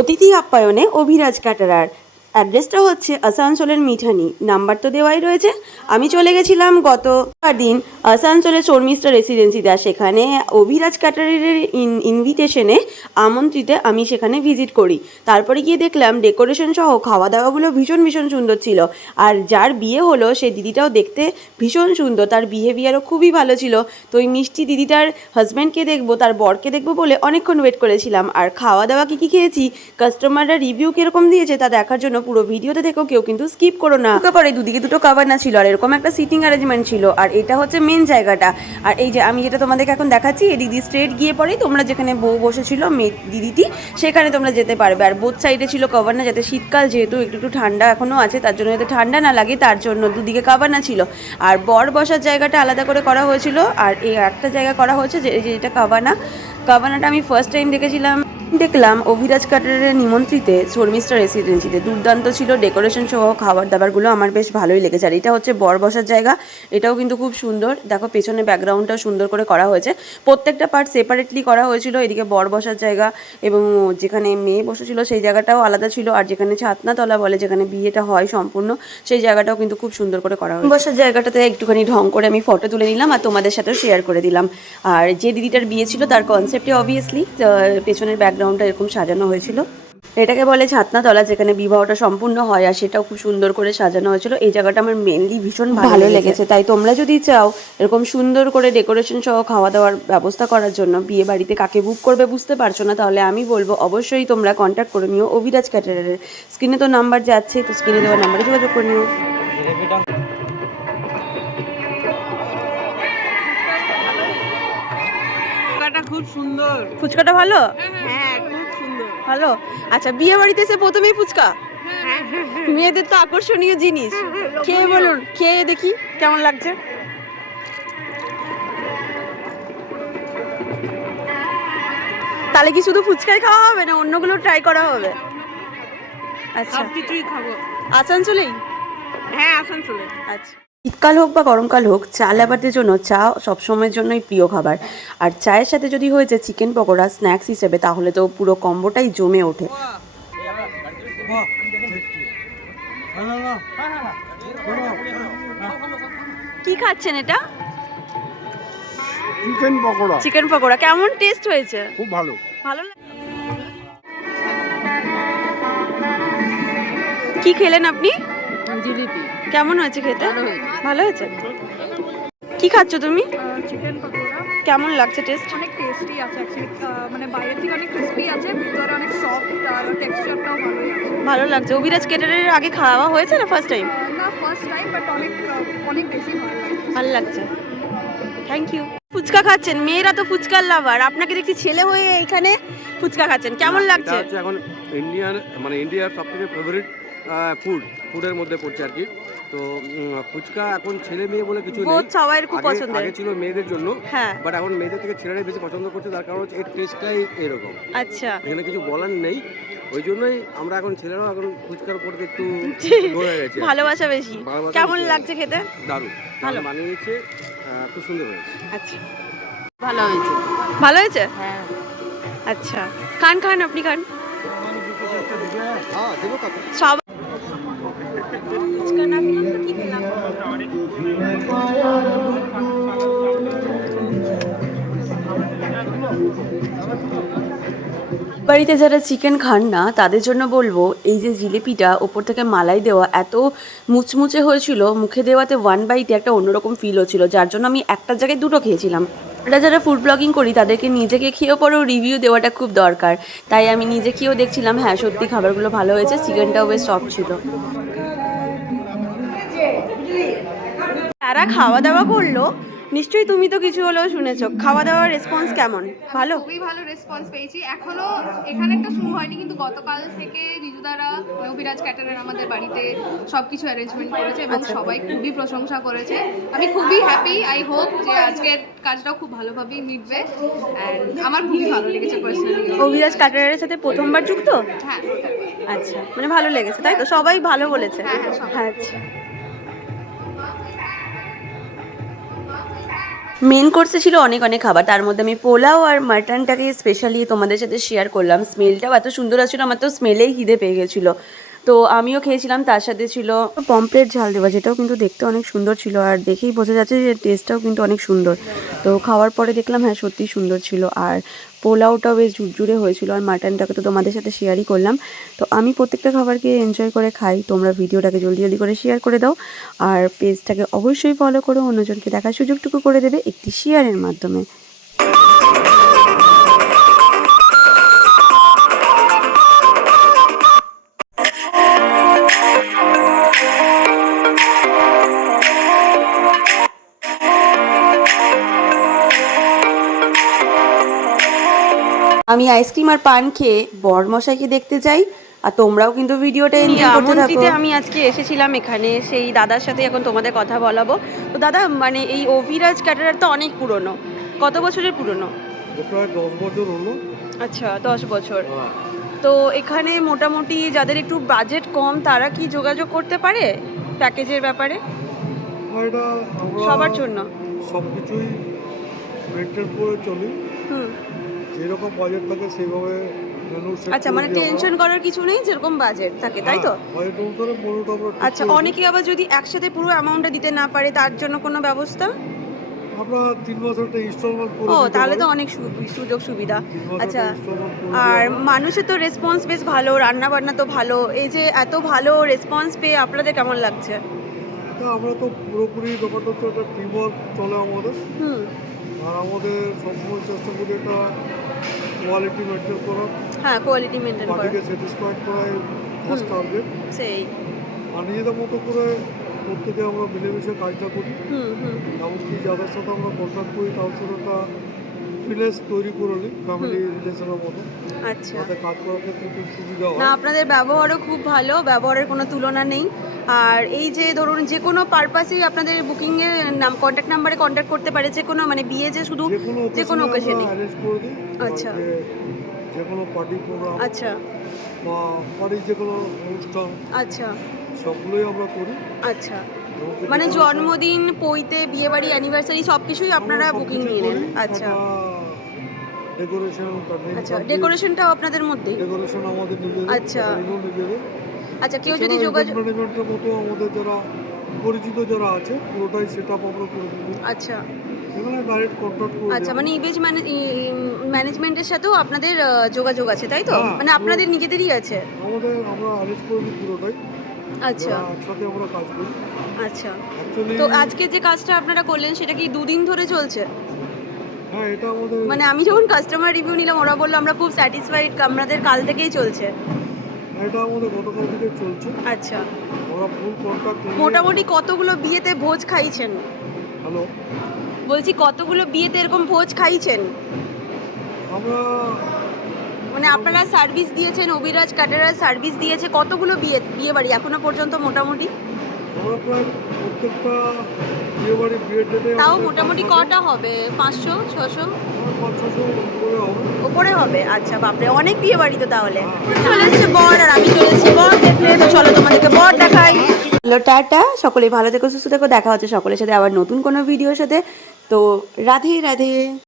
অতিথি আপ্যায়নে অভিরাজ ক্যাটারার। অ্যাড্রেসটা হচ্ছে আসানসোলের মিঠানি, নাম্বার তো দেওয়াই রয়েছে। আমি চলে গেছিলাম গত দিন আসানসোলের শর্মিষ্ঠা রেসিডেন্সিতে, আর সেখানে অভিরাজ ক্যাটারারের ইনভিটেশনে আমন্ত্রিতে আমি সেখানে ভিজিট করি। তারপরে গিয়ে দেখলাম ডেকোরেশন সহ খাওয়া দাওয়াগুলো ভীষণ ভীষণ সুন্দর ছিল। আর যার বিয়ে হলো সেই দিদিটাও দেখতে ভীষণ সুন্দর, তার বিহেভিয়ারও খুবই ভালো ছিল। তো ওই মিষ্টি দিদিটার হাজব্যান্ডকে দেখবো, তার বরকে দেখবো বলে অনেকক্ষণ ওয়েট করেছিলাম। আর খাওয়া দাওয়া কী কী খেয়েছি, কাস্টমাররা রিভিউ কীরকম দিয়েছে তা দেখার জন্য পুরো ভিডিওতে দেখো, কেউ কিন্তু স্কিপ করো না। পরে দুদিকে দুটো কাভার না ছিল, আর এরকম একটা সিটিং অ্যারেঞ্জমেন্ট ছিল। আর এটা হচ্ছে মেন জায়গাটা। আর এই যে আমি যেটা তোমাদেরকে এখন দেখাচ্ছি, এই দিদি স্ট্রেট গিয়ে পরেই তোমরা যেখানে বউ বসেছিল মেয়ে দিদিটি, সেখানে তোমরা যেতে পারবে। আর বোথ সাইডে ছিল কাভার না, যাতে শীতকাল যেহেতু একটু একটু ঠান্ডা এখনও আছে, তার জন্য যাতে ঠান্ডা না লাগে তার জন্য দুদিকে কাভার না ছিল। আর বর বসার জায়গাটা আলাদা করে করা হয়েছিল, আর এই একটা জায়গা করা হয়েছে যেটা কাভানাটা আমি ফার্স্ট টাইম দেখলাম অভিরাজ ক্যাটারারের নিমন্ত্রিতে শর্মিষ্ঠা রেসিডেন্সিতে। দুর্দান্ত ছিল ডেকোরেশন সহ খাবার দাবারগুলো, আমার বেশ ভালোই লেগেছে। আর এটা হচ্ছে বর বসার জায়গা, এটাও কিন্তু খুব সুন্দর। দেখো পেছনে ব্যাকগ্রাউন্ডটাও সুন্দর করে করা হয়েছে, প্রত্যেকটা পার্ট সেপারেটলি করা হয়েছিল। এদিকে বর বসার জায়গা এবং যেখানে মেয়ে বসেছিল সেই জায়গাটাও আলাদা ছিল, আর যেখানে ছাতনাতলা বলে যেখানে বিয়েটা হয় সম্পূর্ণ, সেই জায়গাটাও কিন্তু খুব সুন্দর করে করা হয়েছে। বসার জায়গাটাতে একটুখানি ঢং করে আমি ফটো তুলে নিলাম আর তোমাদের সাথেও শেয়ার করে দিলাম। আর যে দিদিটার বিয়ে ছিল তার কনসেপ্টে অবভিয়াসলি পেছনের ব্যাকগ্রাউন্ডটা এরকম সাজানো হয়েছিল। এটাকে বলে ছাতনাতলা, যেখানে বিবাহটা সম্পূর্ণ হয়, আর সেটাও খুব সুন্দর করে সাজানো হয়েছিল। এই জায়গাটা আমার মেনলি ভীষণ ভালো লেগেছে। তাই তোমরা যদি চাও এরকম সুন্দর করে ডেকোরেশন সহ খাওয়া দাওয়ার ব্যবস্থা করার জন্য, বিয়ে বাড়িতে কাকে বুক করবে বুঝতে পারছো না, তাহলে আমি বলবো অবশ্যই তোমরা কন্ট্যাক্ট করে নিও অভিরাজ ক্যাটারারের। স্ক্রিনে তো নাম্বার যাচ্ছে, তো স্ক্রিনে দেওয়ার নাম্বারে যোগাযোগ করে নিও। খুব সুন্দর ফুচকাটা ভালো? হ্যাঁ খুব সুন্দর ভালো। আচ্ছা, বিয়ে বাড়িতে এসে প্রথমেই ফুচকা, মেয়েদের তো আকর্ষণীয় জিনিস। খেয়ে বলুন, খেয়ে দেখি কেমন লাগছে। তাহলে কি শুধু ফুচকাই খাওয়া হবে না অন্যগুলো ট্রাই করা হবে? আচ্ছা, সব কিছুই খাবো। আসানসোলেই? হ্যাঁ আসানসোলে। আচ্ছা, শীতকাল হোক বা গরমকাল হোক, চা লাভারদের জন্য চা সবসময়ের জন্যই প্রিয় খাবার। আর চায়ের সাথে যদি হয়েছে চিকেন পকোড়া স্ন্যাক্স হিসেবে, তাহলে তো পুরো কম্বোটাই জমে ওঠে। কি খাচ্ছেন এটা? চিকেন পকোড়া। চিকেন পকোড়া কেমন টেস্ট হয়েছে? খুব ভালো। ভালো। কি খেলেন আপনি? জিলিপি কেমন হয়েছে খেতে? ভালো হয়েছে। কি খাচ্ছ তুমি? চিকেন পকোড়া কেমন লাগছে টেস্ট? অনেক টেস্টি আছে অ্যাকচুয়ালি, মানে বাইরের থেকে অনেক ক্রিস্পি আছে, ভিতরে অনেক সফট, আর টেক্সচারটাও ভালোই আছে। ভালো লাগছে। অভিরাজ ক্যাটারারের আগে খাওয়া হয়েছে না ফার্স্ট টাইম? না ফার্স্ট টাইম, বাট অনেক অনেক বেশি ভালো লাগে। ভালো লাগছে। Thank you. ফুচকা খাচ্ছেন, মেয়েরা তো ফুচকার লাভার, আপনাকে দেখছি ছেলে হয়ে এখানে ফুচকা খাচ্ছেন, কেমন লাগছে? এটা হচ্ছে এখন ইন্ডিয়ার সবথেকে ফেভারিট ফুডের মধ্যে পড়ছে আর কি। তো ফুচকা এখন ছেলে মেয়ে বলে কিছু নেই, বহুত সবাইয়ের খুব পছন্দের। আগে ছিল মেয়েদের জন্য, হ্যাঁ, বাট এখন মেয়েদের থেকে ছেলেরাই বেশি পছন্দ করছে, তার কারণ হচ্ছে এর টেস্টটাই এরকম। আচ্ছা, এখানে কিছু বলার নেই, ওই জন্যই আমরা এখন ছেলেরাও এখন ফুচকার উপর একটু হয়ে গেছে। ভালোবাসা বেশি। কেমন লাগছে খেতে? দারুণ, ভালো বানিয়েছে, খুব সুন্দর হয়েছে। আচ্ছা, ভালো হয়েছে। ভালো হয়েছে। হ্যাঁ আচ্ছা, খান খান, আপনি খান। সব ফুচকা না খেলাম তো কি খেলাম? বাড়িতে যারা চিকেন খান না তাদের জন্য বলবো, এই যে জিলিপিটা ওপর থেকে মালাই দেওয়া এত মুচমুচে হয়েছিল, মুখে দেওয়াতে ওয়ান বাইটে একটা অন্যরকম ফিল হচ্ছিল, যার জন্য আমি একটা জায়গায় দুটো খেয়েছিলাম। আমরা যারা ফুড ব্লগিং করি তাদেরকে নিজেকে খেয়েও পরেও রিভিউ দেওয়াটা খুব দরকার, তাই আমি নিজে খেয়েও দেখছিলাম হ্যাঁ সত্যি খাবারগুলো ভালো হয়েছে, চিকেনটাও বেশ সফট ছিল। তারা খাওয়া দাওয়া করলো, নিশ্চয়ই তুমি তো কিছু হলেও শুনেছো, খাওয়া দাওয়ার রেসপন্স কেমন? ভালো? খুবই ভালো রেসপন্স পেয়েছি। এখনো এখানে একটা শুরু হয়নি, কিন্তু গতকাল থেকে রিজুদারা অভিরাজ ক্যাটারার আমাদের বাড়িতে সবকিছু অ্যারেঞ্জমেন্ট করেছে এবং সবাই খুবই প্রশংসা করেছে। আমি খুবই হ্যাপি। আই হোপ যে আজকের কাজটাও খুব ভালোভাবেই মিটবে, অ্যান্ড আমার খুবই ভালো লেগেছে পার্সোনালি। অভিরাজ ক্যাটারারের সাথে প্রথমবার যুক্ত? হ্যাঁ আচ্ছা, মানে ভালো লেগেছে তাই তো? সবাই ভালো বলেছে? হ্যাঁ, হ্যাঁ, সবাই। আচ্ছা। মেন কোর্সে ছিল অনেক অনেক খাবার, তার মধ্যে আমি পোলাও আর মাটনটাকে স্পেশালি তোমাদের সাথে শেয়ার করলাম। স্মেলটাও এত সুন্দর আসছিল, আমার তো স্মেলেই খিদে পেয়ে গেছিলো। তো আমিও খেয়েছিলাম, তার সাথে ছিল পমপ্লেট ঝাল দেওয়া, যেটাও কিন্তু দেখতে অনেক সুন্দর ছিল আর দেখেই বোঝা যাচ্ছে যে টেস্টটাও কিন্তু অনেক সুন্দর। তো খাওয়ার পরে দেখলাম হ্যাঁ সত্যিই সুন্দর ছিল, আর পোলাওটাও বেশ ঝুরঝুরে হয়েছিল, আর মাটনটাকে তো তোমাদের সাথে শেয়ারই করলাম। তো আমি প্রত্যেকটা খাবারকে এনজয় করে খাই। তোমরা ভিডিওটাকে জলদি জলদি করে শেয়ার করে দাও, আর পেজটাকে অবশ্যই ফলো করো, অন্যজনকে দেখার সুযোগটুকু করে দেবে একটি শেয়ারের মাধ্যমে। আমি আইসক্রিম আর পান খেয়ে বরমশাইকে দেখতে যাই, আর তোমরাও কিন্তু ভিডিওটা এনজয় করতে থাকো। আমি আজকে এসেছিলাম এখানে, সেই দাদার সাথে এখন তোমাদের কথা বলাবো। তো দাদা, মানে এই অভিরাজ ক্যাটারার তো অনেক পুরনো, কত বছরের পুরনো? প্রায় 10 বছর হলো। আচ্ছা, 10 বছর। তো এখানে মোটামুটি যাদের একটু বাজেট কম তারা কি যোগাযোগ করতে পারে প্যাকেজের ব্যাপারে? এটা আমরা সবার জন্য সব কিছুই মেনটেন করে চলি, হুম। যেরকম বাজেট থাকে সেইভাবে মেনু সেট। আচ্ছা, মানে টেনশন করার কিছু নেই, যেরকম বাজেট থাকে তাই তো? বাজেট অনুসারে মেনুটা আমরা ঠিক আচ্ছা, করে দিই। অনেকে আবার যদি একসাথে পুরো অ্যামাউন্টটা দিতে না পারে তার জন্য কোনো ব্যবস্থা? আমরা 3 মাসের একটা ইনস্টলমেন্ট করে ও, দিতে তাহলে পারি। তো অনেক সুযোগ সুবিধা। 3 মাসের আচ্ছা, একটা installment করে আর দেওয়া হয়। মানুষের তো রেসপন্স বেশ ভালো, রান্না বান্না তো ভালো, এই যে এত ভালো রেসপন্স পেয়ে আপনাদের কেমন লাগছে? তা আমরা তো পুরোপুরি ব্যাপারটা তো একটা টিম ওয়ার্ক চলে আমাদের, হুম। আর আমাদের সবসময় চেষ্টা করি একটা কোয়ালিটি মেনটেন করার, হ্যাঁ, কোয়ালিটি মেনটেন করা, পার্টিকে স্যাটিসফাইড করাই ফার্স্ট টার্গেট। সেই। আর নিজেদের মতো করে প্রত্যেকে আমরা মিলেমিশে কাজটা করি, হুম হুম। এমনকি যাদের সাথে আমরা কন্ট্যাক্ট করি তার সাথে একটা ফিনেস তৈরি করে নিই ফ্যামিলি রিলেশনের মতো, আচ্ছা, যাতে কাজ করার ক্ষেত্রে খুব সুবিধা না হয়। আপনাদের ব্যবহারও খুব ভালো, ব্যবহারের কোনো তুলনা নেই। আর এই যে ধরুন যে কোনো পারপাসেই আপনাদের বুকিংয়ের কন্ট্যাক্ট নাম্বারে কন্ট্যাক্ট করতে পারে, যে কোনো মানে বিয়ে যে শুধু যে কোনো অকেশনে? অ্যারেঞ্জ করে দিই। আচ্ছা। যে কোনো পার্টি প্রোগ্রাম আচ্ছা বা বাড়ির যে কোনো অনুষ্ঠান আচ্ছা সবগুলোই আমরা করি। আচ্ছা, এমনকি মানে decoration- জন্মদিন, পৈতে, বিয়েবাড়ি, অ্যানিভার্সারি সব কিছুই আপনারা আমরা বুকিং সবকিছু নিয়ে নেন? করি। আচ্ছা ডেকোরেশন, আচ্ছা, ডেকোরেশনটাও আপনাদের মধ্যেই? ডেকোরেশন আমাদের নিজেদের, আচ্ছা। catering-ও নিজেদের। আচ্ছা, কেউ যদি এছাড়া যোগাযোগ, event management-এর মতো আমাদের যারা পরিচিত যারা আছে পুরোটাই সেট আপ আমরা করে দিই। আচ্ছা সেখানে ডাইরেক্ট কন্ট্যাক্ট করে আচ্ছা, দিই মানে ইভেন্ট ম্যানেজমেন্টের সাথেও আপনাদের যোগাযোগ আছে তাই তো? হ্যাঁ, মানে আপনাদের নিজেদেরই আছে? আমরা অ্যারেঞ্জ করে দিই পুরোটাই, আচ্ছা যারা একসাথে আমরা কাজ করি। আচ্ছা। অ্যাকচুয়ালি তো আজকে যে কাজটা আপনারা করলেন সেটা কি দুদিন ধরে চলছে? হ্যাঁ, এটা আমাদের মানে আমি যখন কাস্টমার রিভিউ নিলাম ওরা বললো আমরা খুব স্যাটিসফাইড, আপনাদের কাল থেকেই চলছে। গতকাল থেকে চলছে। আচ্ছা, আমরা ফুল কন্ট্যাক্ট মোটামুটি কতগুলো বিয়েতে ভোজ খাইছেন? হ্যালো, বলছি কতগুলো বিয়েতে এরকম ভোজ খাইছেন? আমরা মানে আপনারা সার্ভিস দিয়েছেন, অভিরাজ ক্যাটারার সার্ভিস দিয়েছে কতগুলো বিয়ে বাড়ি এখনো পর্যন্ত মোটামুটি? আমরা প্রায় প্রত্যেকটা বিয়ের ডেটে তাও মোটামুটি কটা হবে? 500 600 500 করে হবে। ওপরে হবে? আচ্ছা, বাপরে, অনেক বিয়ে বাড়ি তো তাহলে। চলে এসেছে বর আর আমি চলে এসেছি বর দেখতে, তো চলো তোমাদেরকে বর দেখাই। হ্যালো, টাটা, সকলেই ভালো থেকো, সুস্থ থেকো, দেখা হচ্ছে সকলের সাথে আবার নতুন কোনো ভিডিওর সাথে। তো রাধে রাধে।